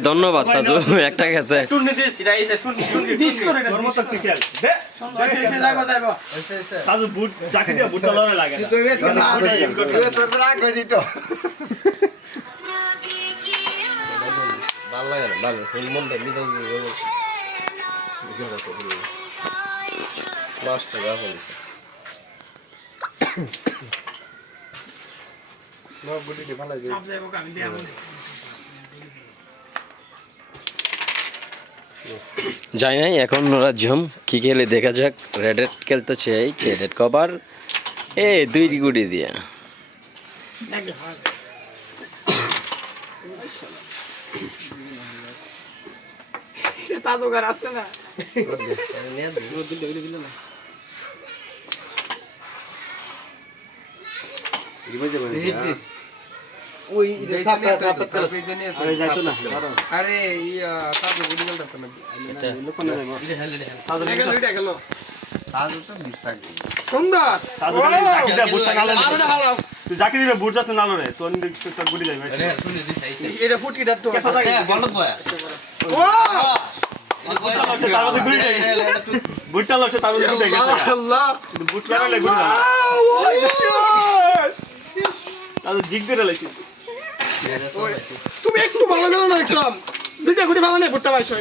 ধন্যবাদ তাজু একটা গেছে তাজু বুট জাকি দিয়ে বুটটা লড়ে লাগে ভালো লাগে না ভালো মনটা নষ্ট রাখুন যাই নাই এখন ওরা জম কি খেলে দেখা যাক রেড খেলতেছে এই রেড কভার এ দুই গুটি দিয়া তাজুগার আছে না ওই আরে ইয়া তাজু গুলি গেল না আচ্ছা লোকন যাইব এটা গেল তাজু তো মিস্টাক সুন্দর তাজু জাকি দিয়ে বুটটা নালে তুই জাকি দিলে বুট যাতে নালো রে তোর তোর গুটি যাবে এটা ফুটকিটা তো কেসা জায়গা বলদ বয়া ও বুটটা লসে তার গুটি গেছে আল্লাহ বুট লাগালে গুটি তাজু জিগ করে লাইছি তুমি একটু ভালো করো না একদম দুইটা গুটি ভালো নেই ভুট্টা পাইছো